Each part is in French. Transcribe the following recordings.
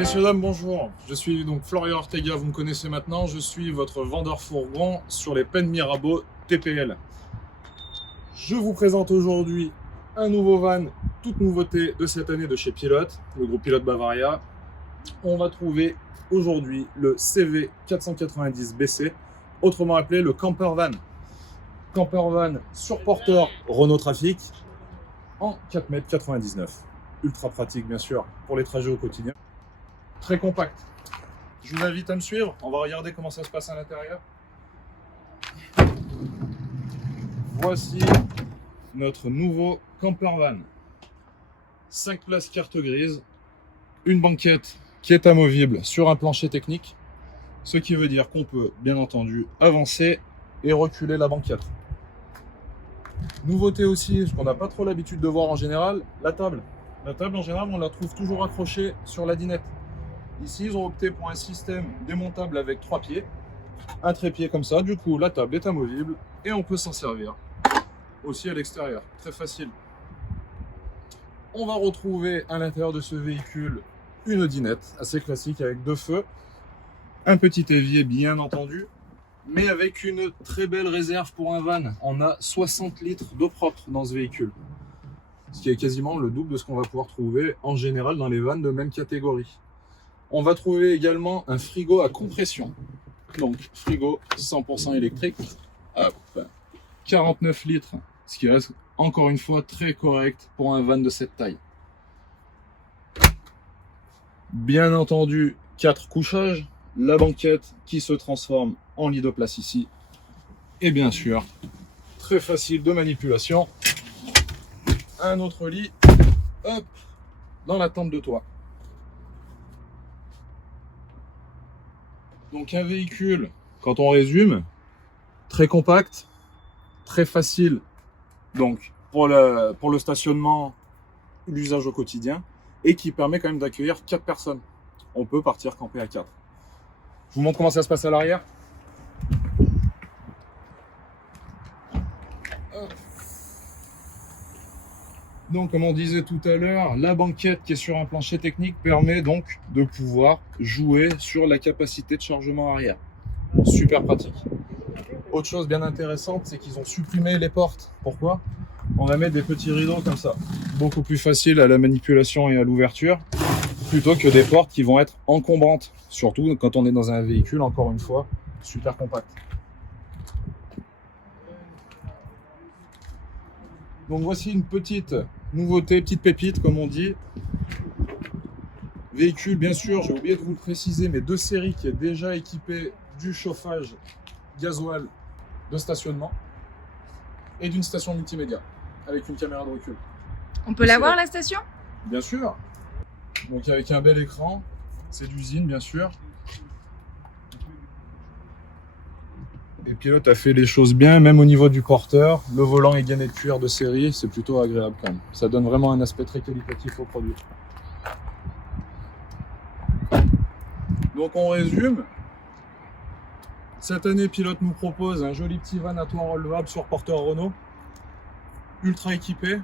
Messieurs, dames, bonjour. Je suis donc Florian Ortega, vous me connaissez maintenant. Je suis votre vendeur fourgon sur les Penn Mirabeau TPL. Je vous présente aujourd'hui un nouveau van, toute nouveauté de cette année de chez Pilote, le groupe Pilote Bavaria. On va trouver aujourd'hui le CV 490 BC, autrement appelé le camper van. Camper van sur porteur Renault Trafic en 4,99 m. Ultra pratique bien sûr pour les trajets au quotidien. Très compact. Je vous invite à me suivre. On va regarder comment ça se passe à l'intérieur. Voici notre nouveau camper van. 5 places carte grise. Une banquette qui est amovible sur un plancher technique. Ce qui veut dire qu'on peut bien entendu avancer et reculer la banquette. Nouveauté aussi, ce qu'on n'a pas trop l'habitude de voir en général, la table. La table en général on la trouve toujours accrochée sur la dinette. Ici, ils ont opté pour un système démontable avec 3 pieds, un trépied comme ça. Du coup, la table est amovible et on peut s'en servir aussi à l'extérieur. Très facile. On va retrouver à l'intérieur de ce véhicule une dinette assez classique avec 2 feux, un petit évier bien entendu, mais avec une très belle réserve pour un van. On a 60 litres d'eau propre dans ce véhicule, ce qui est quasiment le double de ce qu'on va pouvoir trouver en général dans les vannes de même catégorie. On va trouver également un frigo à compression. Donc, frigo 100% électrique. Hop, 49 litres, ce qui reste encore une fois très correct pour un van de cette taille. Bien entendu, 4 couchages. La banquette qui se transforme en lit de place ici. Et bien sûr, très facile de manipulation. Un autre lit, hop, dans la tente de toit. Donc un véhicule, quand on résume, très compact, très facile donc pour le stationnement, l'usage au quotidien, et qui permet quand même d'accueillir 4 personnes. On peut partir camper à 4. Je vous montre comment ça se passe à l'arrière. Donc, comme on disait tout à l'heure, la banquette qui est sur un plancher technique permet donc de pouvoir jouer sur la capacité de chargement arrière. Super pratique. Autre chose bien intéressante, c'est qu'ils ont supprimé les portes. Pourquoi? On va mettre des petits rideaux comme ça. Beaucoup plus facile à la manipulation et à l'ouverture, plutôt que des portes qui vont être encombrantes. Surtout quand on est dans un véhicule, encore une fois, super compact. Donc voici une petite nouveauté, petite pépite comme on dit. Véhicule, bien sûr, j'ai oublié de vous le préciser, mais de série qui est déjà équipé du chauffage gasoil de stationnement et d'une station multimédia avec une caméra de recul. On peut la voir la station? Bien sûr. Donc avec un bel écran, c'est d'usine bien sûr. Et Pilote a fait les choses bien, même au niveau du porteur. Le volant est gainé de cuir de série, c'est plutôt agréable quand même. Ça donne vraiment un aspect très qualitatif au produit. Donc on résume. Cette année, Pilote nous propose un joli petit van à toit relevable sur porteur Renault. Ultra équipé.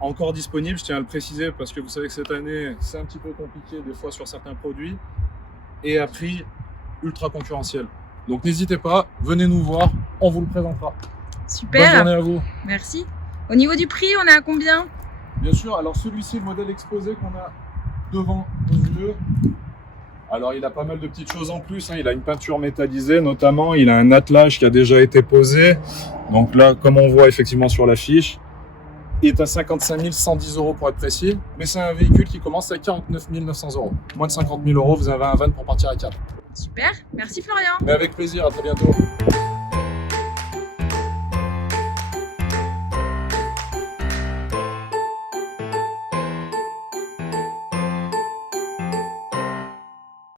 Encore disponible, je tiens à le préciser parce que vous savez que cette année, c'est un petit peu compliqué des fois sur certains produits. Et à prix ultra concurrentiel. Donc n'hésitez pas, venez nous voir, on vous le présentera. Super. Bonne journée à vous. Merci. Au niveau du prix, on est à combien? Bien sûr, alors celui-ci, le modèle exposé qu'on a devant nos yeux, alors il a pas mal de petites choses en plus, hein. Il a une peinture métallisée notamment, il a un attelage qui a déjà été posé. Donc là, comme on voit effectivement sur l'affiche, il est à 55 110 € pour être précis, mais c'est un véhicule qui commence à 49 900 €. Moins de 50 000 €, vous avez un van pour partir à 4. Super, merci Florian. Mais avec plaisir, à très bientôt.